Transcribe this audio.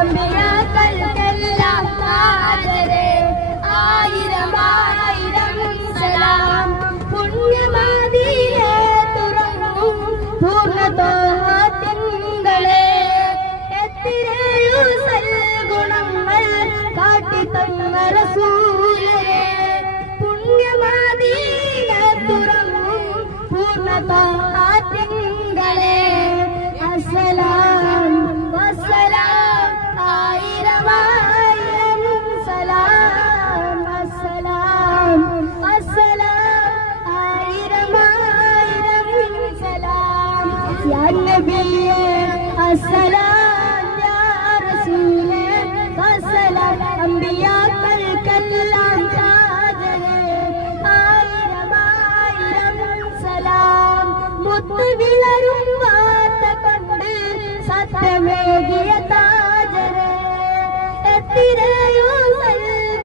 അമ്പിയാക്കൾക്കെല്ലാം ആദരേ ആയിരം ആയിരം സലാം. പുണ്യമദീനെ തുറന്നു പൂർണ്ണതോഹത്തിങ്കളെ എത്തിരേഴു സൽഗുണങ്ങൾ കാട്ടിത്തന്ന റസൂലേ. പുണ്യമദീനെ തുറന്നു പൂർണ്ണതോഹത്തിങ്കളെ അസ്സലാം വസ്സലാം ആയിരം ആയിരം സലാം. അസ്സലാം വസ്സലാം ആയിരം ആയിരം സലാം. യാ നബിയേ അസ്സലാം യാ റസൂലേ വസ്സലാം. അമ്പിയാക്കൾക്കെല്ലാം ആദരേ ആയിരം ആയിരം സലാം. മുത്തുവിളരും വാർത്ത കൊണ്ട് സത്യമേകിയ താജരേ എത്തിരേ